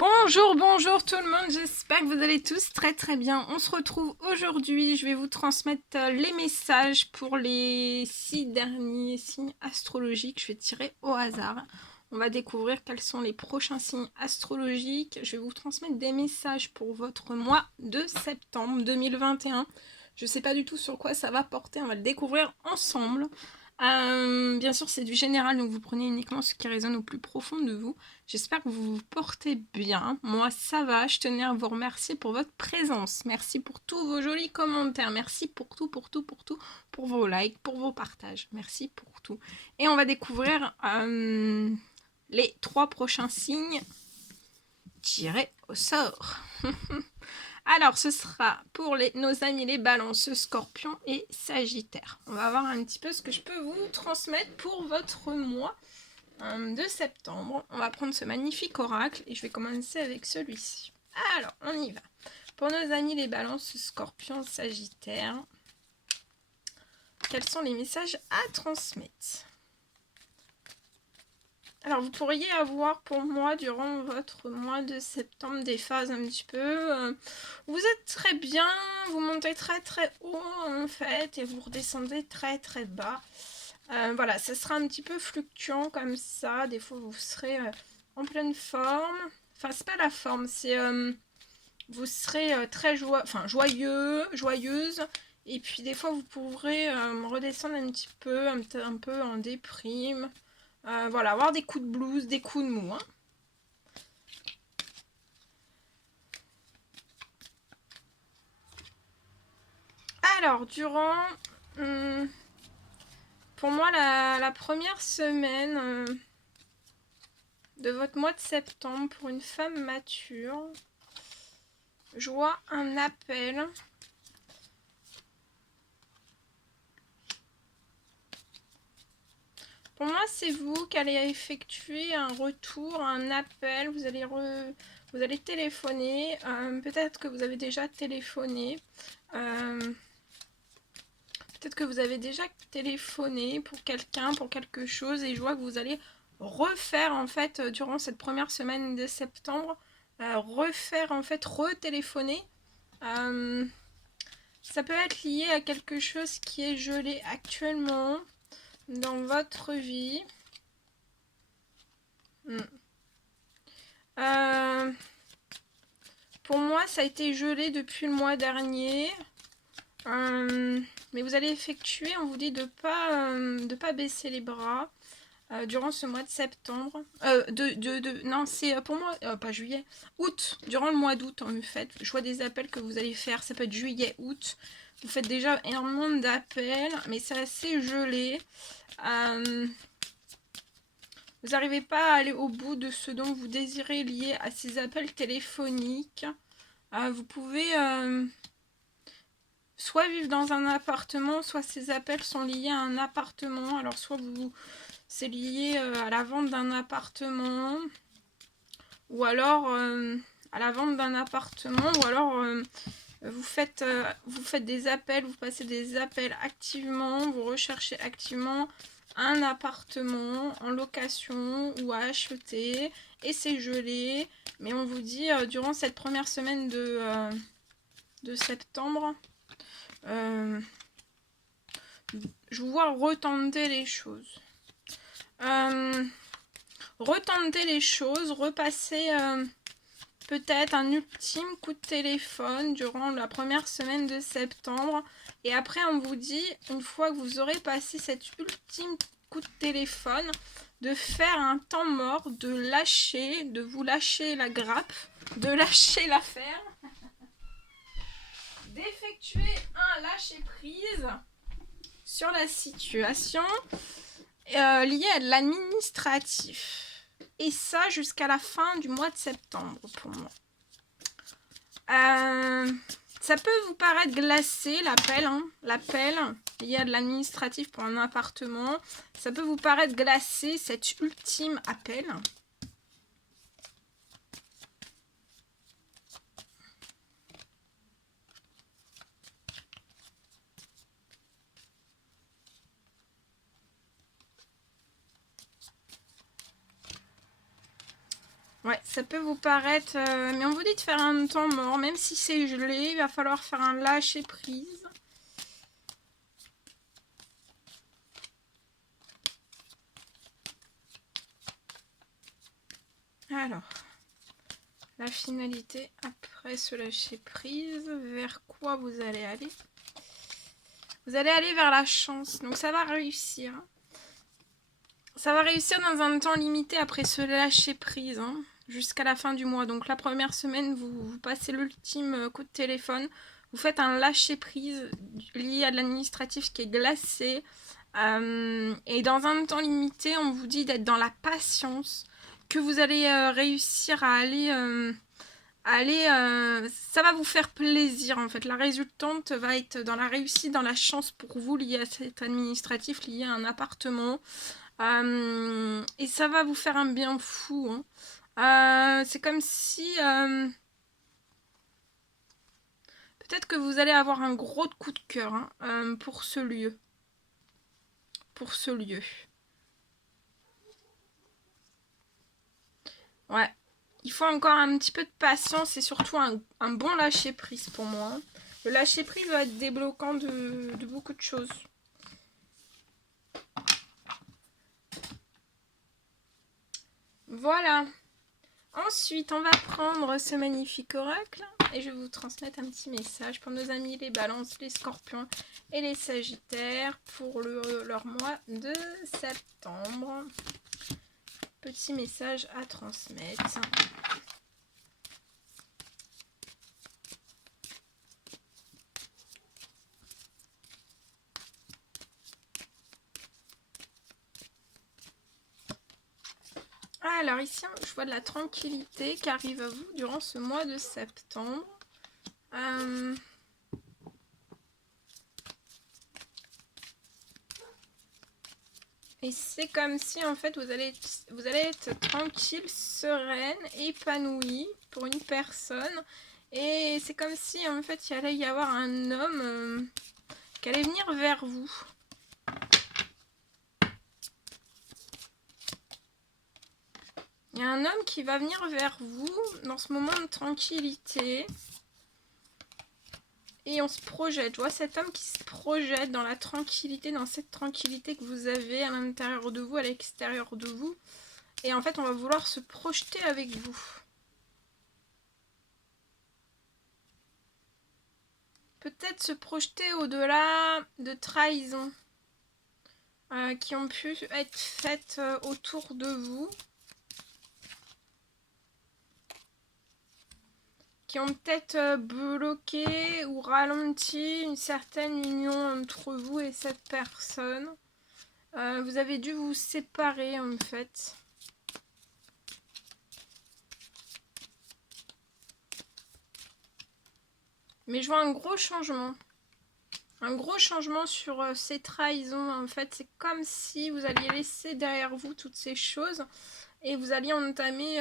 Bonjour, bonjour tout le monde, j'espère que vous allez tous très bien. On se retrouve aujourd'hui, je vais vous transmettre les messages pour les 6 derniers signes astrologiques. Je vais tirer au hasard. On va découvrir quels sont les prochains signes astrologiques. Je vais vous transmettre des messages pour votre mois de septembre 2021. Je ne sais pas du tout sur quoi ça va porter, on va le découvrir ensemble. Bien sûr, c'est du général, donc vous prenez uniquement ce qui résonne au plus profond de vous. J'espère que vous vous portez bien. Moi, ça va. Je tenais à vous remercier pour votre présence. Merci pour tous vos jolis commentaires. Merci pour tout, pour vos likes, pour vos partages. Merci pour tout. Et on va découvrir les 3 prochains signes tirés au sort. Alors, ce sera pour nos amis les balances, scorpions et sagittaires. On va voir un petit peu ce que je peux vous transmettre pour votre mois de septembre. On va prendre ce magnifique oracle et je vais commencer avec celui-ci. Alors, on y va. Pour nos amis les balances, scorpions, sagittaires, quels sont les messages à transmettre? Alors, vous pourriez avoir pour moi, durant votre mois de septembre, des phases un petit peu... vous êtes très bien, vous montez très haut en fait, et vous redescendez très bas. Voilà, ça sera un petit peu fluctuant comme ça. Des fois, vous serez en pleine forme. Enfin, c'est pas la forme, c'est... vous serez très joyeux, joyeuse. Et puis, des fois, vous pourrez redescendre un petit peu, un peu en déprime. Voilà, avoir des coups de blues, des coups de mou. Hein. Alors, durant... pour moi, la première semaine de votre mois de septembre, pour une femme mature, je vois un appel. Pour moi, c'est vous qui allez effectuer un retour, un appel. Vous allez téléphoner. Peut-être que vous avez déjà téléphoné. Peut-être que vous avez déjà téléphoné pour quelqu'un, pour quelque chose. Et je vois que vous allez refaire, en fait, durant cette première semaine de septembre, refaire, en fait, retéléphoner. Ça peut être lié à quelque chose qui est gelé actuellement dans votre vie. Pour moi, ça a été gelé depuis le mois dernier. Mais vous allez effectuer, on vous dit de pas baisser les bras durant ce mois de septembre. Non, c'est pour moi, pas juillet, août. Durant le mois d'août, en fait, je vois des appels que vous allez faire. Ça peut être juillet, août. Vous faites déjà énormément d'appels, mais c'est assez gelé. Vous n'arrivez pas à aller au bout de ce dont vous désirez lié à ces appels téléphoniques. Vous pouvez soit vivre dans un appartement, soit ces appels sont liés à un appartement. Alors soit c'est lié à la vente d'un appartement, ou alors à la vente d'un appartement, ou alors vous faites des appels, vous passez des appels activement, vous recherchez activement un appartement en location ou à acheter, et c'est gelé. Mais on vous dit durant cette première semaine de septembre, je vous vois retenter les choses. Retenter les choses, repasser peut-être un ultime coup de téléphone durant la première semaine de septembre. Et après, on vous dit, une fois que vous aurez passé cet ultime coup de téléphone, de faire un temps mort, de vous lâcher la grappe, de lâcher l'affaire, d'effectuer un lâcher-prise sur la situation liée à l'administratif. Et ça jusqu'à la fin du mois de septembre pour moi. Ça peut vous paraître glacé, l'appel, l'appel lié à de l'administratif pour un appartement. Ça peut vous paraître glacé, cet ultime appel. Ouais, ça peut vous paraître... mais on vous dit de faire un temps mort, même si c'est gelé, il va falloir faire un lâcher prise. Alors, la finalité après ce lâcher prise, vers quoi vous allez aller? Vous allez aller vers la chance, donc ça va réussir. Ça va réussir dans un temps limité après ce lâcher prise, hein, jusqu'à la fin du mois. Donc la première semaine, vous passez l'ultime coup de téléphone, vous faites un lâcher prise lié à de l'administratif qui est glacé. Et dans un temps limité, on vous dit d'être dans la patience, que vous allez réussir à aller, ça va vous faire plaisir en fait. La résultante va être dans la réussite, dans la chance pour vous lié à cet administratif, lié à un appartement. Et ça va vous faire un bien fou. Hein. C'est comme si... peut-être que vous allez avoir un gros coup de cœur hein, pour ce lieu. Pour ce lieu. Ouais. Il faut encore un petit peu de patience et surtout un bon lâcher prise pour moi. Le lâcher prise va être débloquant de beaucoup de choses. Voilà. Ensuite, on va prendre ce magnifique oracle et je vais vous transmettre un petit message pour nos amis les balances, les scorpions et les sagittaires pour leur mois de septembre. Petit message à transmettre. Alors ici, je vois de la tranquillité qui arrive à vous durant ce mois de septembre. Et c'est comme si en fait vous allez être tranquille, sereine, épanouie pour une personne. Et c'est comme si en fait il allait y avoir un homme qui allait venir vers vous. Il y a un homme qui va venir vers vous dans ce moment de tranquillité. Et on se projette. Je vois cet homme qui se projette dans la tranquillité, dans cette tranquillité que vous avez à l'intérieur de vous, à l'extérieur de vous. Et en fait, on va vouloir se projeter avec vous. Peut-être se projeter au-delà de trahisons qui ont pu être faites autour de vous. Qui ont peut-être bloqué ou ralenti une certaine union entre vous et cette personne. Vous avez dû vous séparer en fait. Mais je vois un gros changement. Un gros changement sur ces trahisons. En fait, c'est comme si vous alliez laisser derrière vous toutes ces choses. Et vous alliez entamer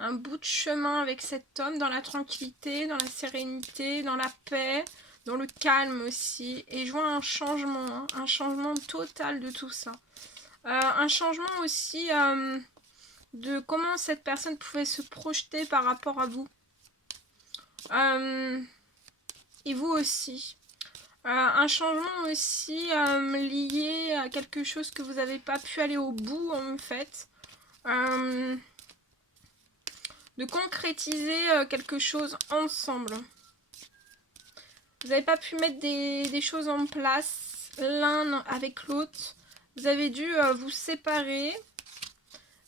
un bout de chemin avec cet homme dans la tranquillité, dans la sérénité, dans la paix, dans le calme aussi. Et je vois un changement total de tout ça. Un changement aussi de comment cette personne pouvait se projeter par rapport à vous. Et vous aussi. Un changement aussi lié à quelque chose que vous n'avez pas pu aller au bout en fait. De concrétiser quelque chose ensemble. Vous n'avez pas pu mettre des choses en place l'un avec l'autre. Vous avez dû vous séparer.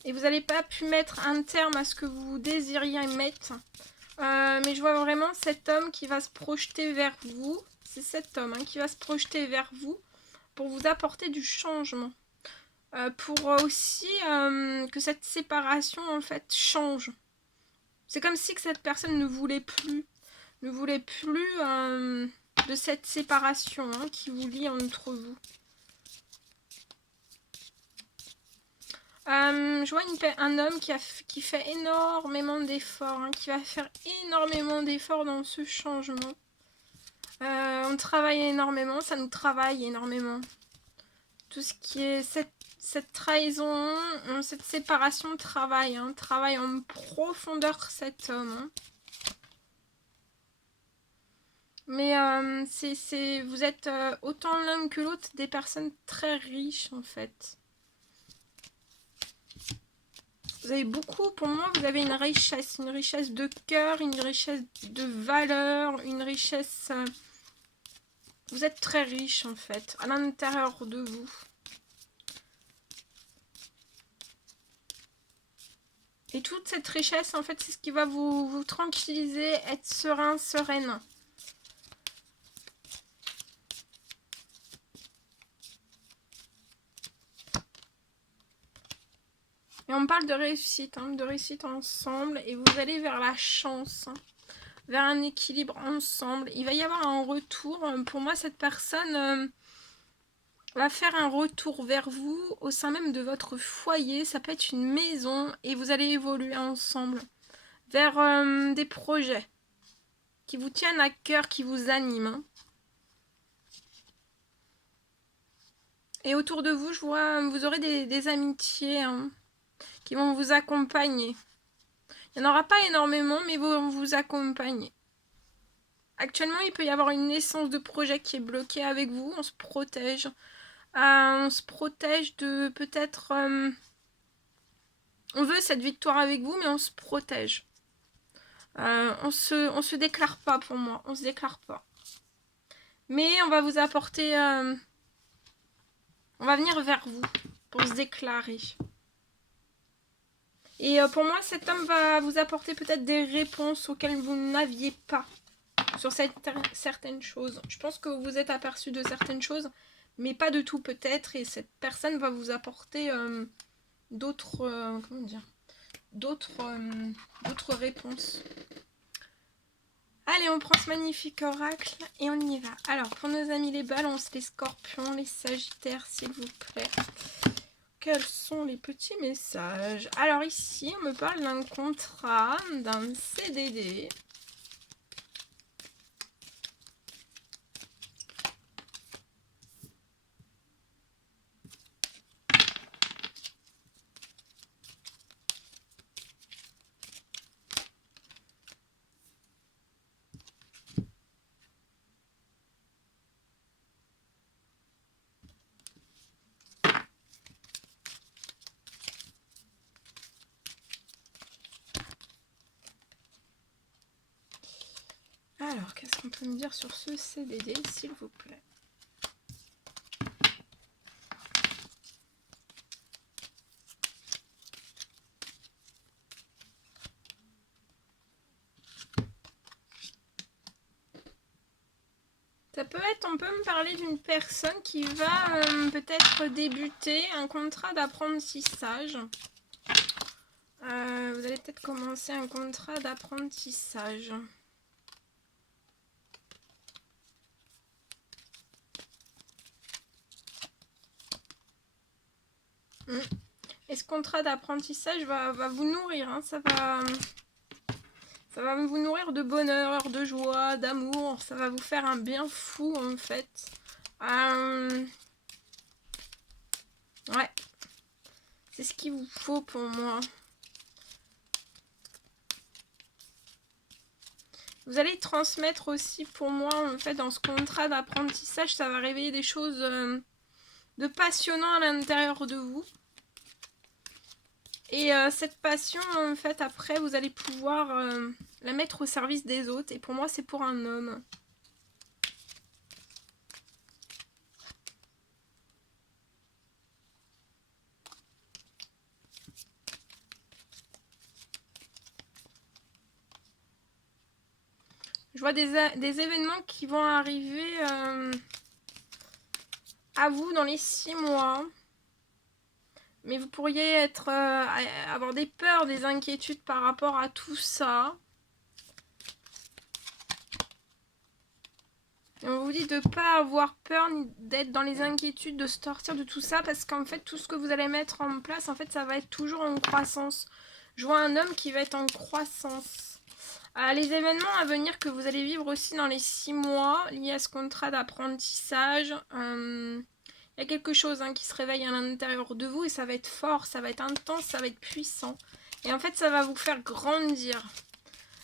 Et vous n'avez pas pu mettre un terme à ce que vous désiriez mettre. Mais je vois vraiment cet homme qui va se projeter vers vous. C'est cet homme qui va se projeter vers vous pour vous apporter du changement. Pour aussi que cette séparation en fait change. C'est comme si que cette personne ne voulait plus de cette séparation qui vous lie entre vous. Je vois un homme qui fait énormément d'efforts, qui va faire énormément d'efforts dans ce changement. On travaille énormément, ça nous travaille énormément. Tout ce qui est cette trahison, cette séparation travaille, hein, travaille en profondeur cet homme. Hein. Mais vous êtes autant l'un que l'autre des personnes très riches en fait. Vous avez beaucoup, pour moi, vous avez une richesse de cœur, une richesse de valeur, une richesse... vous êtes très riche en fait, à l'intérieur de vous. Et toute cette richesse, en fait, c'est ce qui va vous tranquilliser, être serein, sereine. Et on parle de réussite ensemble. Et vous allez vers la chance, hein, vers un équilibre ensemble. Il va y avoir un retour. Pour moi, cette personne va faire un retour vers vous au sein même de votre foyer. Ça peut être une maison et vous allez évoluer ensemble vers des projets qui vous tiennent à cœur, qui vous animent. Hein. Et autour de vous, je vois, vous aurez des amitiés hein, qui vont vous accompagner. Il n'y en aura pas énormément, mais vont vous accompagner. Actuellement, il peut y avoir une naissance de projet qui est bloquée avec vous. On se protège. On se protège de peut-être... on veut cette victoire avec vous, mais on se protège. On se déclare pas pour moi. On se déclare pas. Mais on va vous apporter... on va venir vers vous pour se déclarer. Et pour moi, cet homme va vous apporter peut-être des réponses auxquelles vous n'aviez pas sur certaines choses. Je pense que vous vous êtes aperçu de certaines choses, mais pas de tout peut-être. Et cette personne va vous apporter d'autres réponses. Allez, on prend ce magnifique oracle et on y va. Alors, pour nos amis les balances, les scorpions, les sagittaires, s'il vous plaît. Quels sont les petits messages? Alors ici, on me parle d'un contrat, d'un CDD. Alors, qu'est-ce qu'on peut me dire sur ce CDD, s'il vous plaît? Ça peut être, on peut me parler d'une personne qui va peut-être débuter un contrat d'apprentissage. Vous allez peut-être commencer un contrat d'apprentissage. Et ce contrat d'apprentissage va vous nourrir, hein, ça va vous nourrir de bonheur, de joie, d'amour, ça va vous faire un bien fou en fait. Ouais, c'est ce qu'il vous faut pour moi. Vous allez transmettre aussi pour moi en fait dans ce contrat d'apprentissage, ça va réveiller des choses de passionnant à l'intérieur de vous. Et cette passion, en fait, après, vous allez pouvoir la mettre au service des autres. Et pour moi, c'est pour un homme. Je vois des événements qui vont arriver à vous dans les 6 mois. Mais vous pourriez être avoir des peurs, des inquiétudes par rapport à tout ça. Et on vous dit de ne pas avoir peur, ni d'être dans les inquiétudes, de sortir de tout ça. Parce qu'en fait, tout ce que vous allez mettre en place, en fait, ça va être toujours en croissance. Je vois un homme qui va être en croissance. Les événements à venir que vous allez vivre aussi dans les 6 mois liés à ce contrat d'apprentissage, Il y a quelque chose qui se réveille à l'intérieur de vous et ça va être fort, ça va être intense, ça va être puissant. Et en fait, ça va vous faire grandir.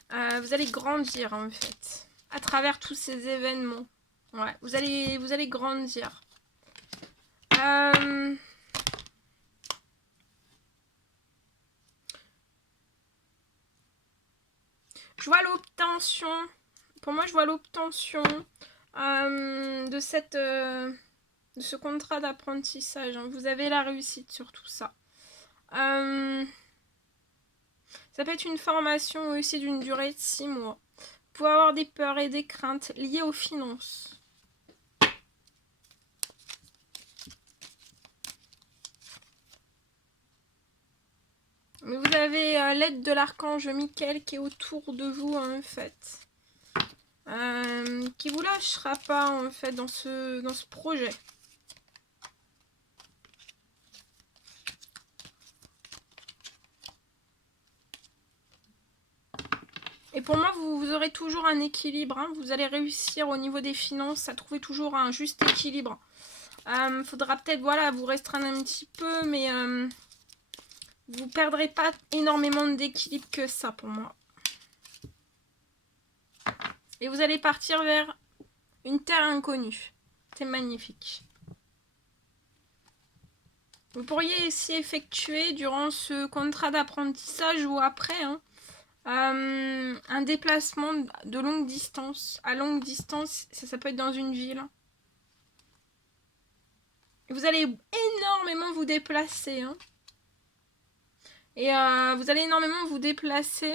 Vous allez grandir en fait, à travers tous ces événements. Ouais, vous allez grandir. Je vois l'obtention. Pour moi, je vois l'obtention de ce contrat d'apprentissage. Vous avez la réussite sur tout ça. Ça peut être une formation aussi d'une durée de 6 mois. Vous pouvez avoir des peurs et des craintes liées aux finances. Mais vous avez l'aide de l'archange Michael qui est autour de vous en fait. Qui vous lâchera pas en fait dans ce projet. Et pour moi, vous aurez toujours un équilibre. Vous allez réussir au niveau des finances à trouver toujours un juste équilibre. Faudra peut-être vous restreindre un petit peu, mais vous perdrez pas énormément d'équilibre que ça pour moi. Et vous allez partir vers une terre inconnue. C'est magnifique. Vous pourriez aussi effectuer durant ce contrat d'apprentissage ou après un déplacement de longue distance. À longue distance, ça peut être dans une ville. Vous allez énormément vous déplacer. Et vous allez énormément vous déplacer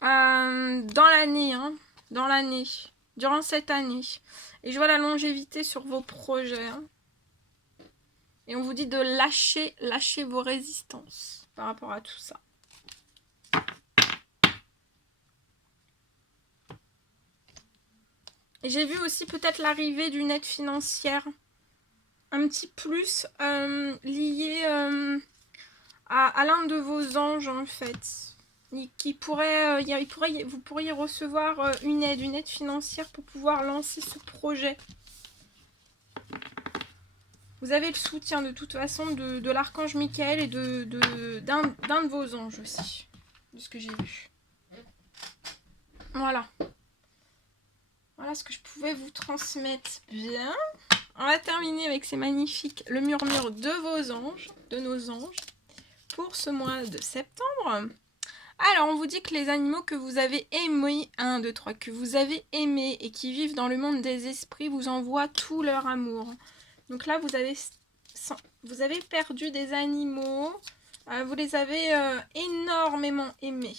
dans l'année. Dans l'année. Durant cette année. Et je vois la longévité sur vos projets. Et on vous dit de lâcher vos résistances par rapport à tout ça. Et j'ai vu aussi peut-être l'arrivée d'une aide financière un petit plus liée à l'un de vos anges en fait. Qui pourrait, vous pourriez recevoir une aide financière pour pouvoir lancer ce projet. Vous avez le soutien de toute façon de l'archange Michael et d'un de vos anges aussi, de ce que j'ai vu. Voilà. Voilà ce que je pouvais vous transmettre. Bien. On va terminer avec ces magnifiques, le murmure de vos anges, de nos anges, pour ce mois de septembre. Alors, on vous dit que les animaux que vous avez aimés, 1, 2, 3, que vous avez aimés et qui vivent dans le monde des esprits vous envoient tout leur amour. Donc là, vous avez perdu des animaux, vous les avez énormément aimés,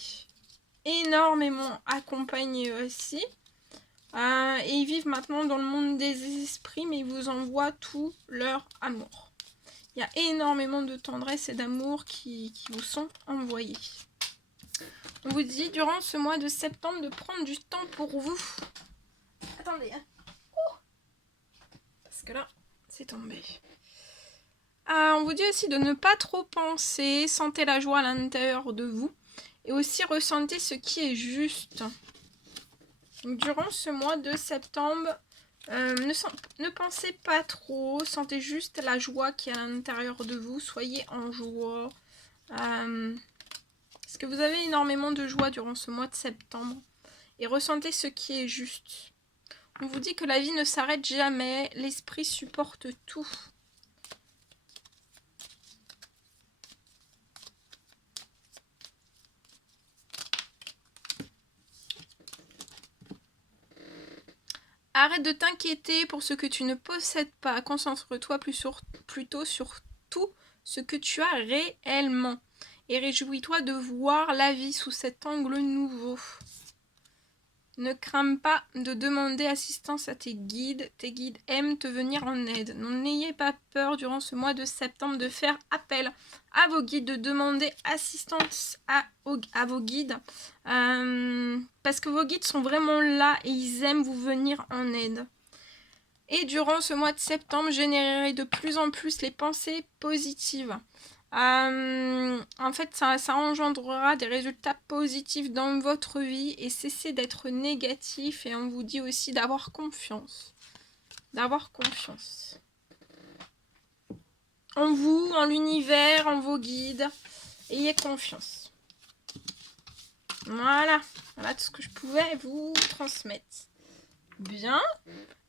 énormément accompagnés aussi. Et ils vivent maintenant dans le monde des esprits, mais ils vous envoient tout leur amour. Il y a énormément de tendresse et d'amour qui vous sont envoyés. On vous dit durant ce mois de septembre de prendre du temps pour vous. Attendez. Parce que là, c'est tombé. On vous dit aussi de ne pas trop penser. Sentez la joie à l'intérieur de vous. Et aussi ressentez ce qui est juste. Donc, durant ce mois de septembre, ne pensez pas trop. Sentez juste la joie qui est à l'intérieur de vous. Soyez en joie. Parce que vous avez énormément de joie durant ce mois de septembre. Et ressentez ce qui est juste. On vous dit que la vie ne s'arrête jamais. L'esprit supporte tout. Arrête de t'inquiéter pour ce que tu ne possèdes pas. Concentre-toi plutôt sur tout ce que tu as réellement. Et réjouis-toi de voir la vie sous cet angle nouveau. Ne crains pas de demander assistance à tes guides. Tes guides aiment te venir en aide. N'ayez pas peur durant ce mois de septembre de faire appel à vos guides, de demander assistance à vos guides. Parce que vos guides sont vraiment là et ils aiment vous venir en aide. Et durant ce mois de septembre, générez de plus en plus les pensées positives. En fait, ça engendrera des résultats positifs dans votre vie et cessez d'être négatif. Et on vous dit aussi d'avoir confiance. D'avoir confiance. en vous, en l'univers, en vos guides. Ayez confiance. Voilà. Voilà tout ce que je pouvais vous transmettre. Bien.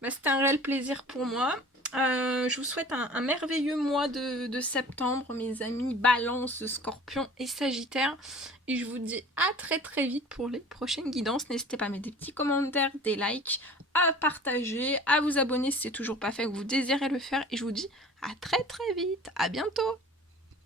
Bah, c'était un réel plaisir pour moi. Je vous souhaite un merveilleux mois de septembre, mes amis Balance, Scorpion et Sagittaire. Et je vous dis à très très vite pour les prochaines guidances. N'hésitez pas à mettre des petits commentaires, des likes, à partager, à vous abonner si c'est toujours pas fait, que vous désirez le faire. Et je vous dis à très très vite. À bientôt.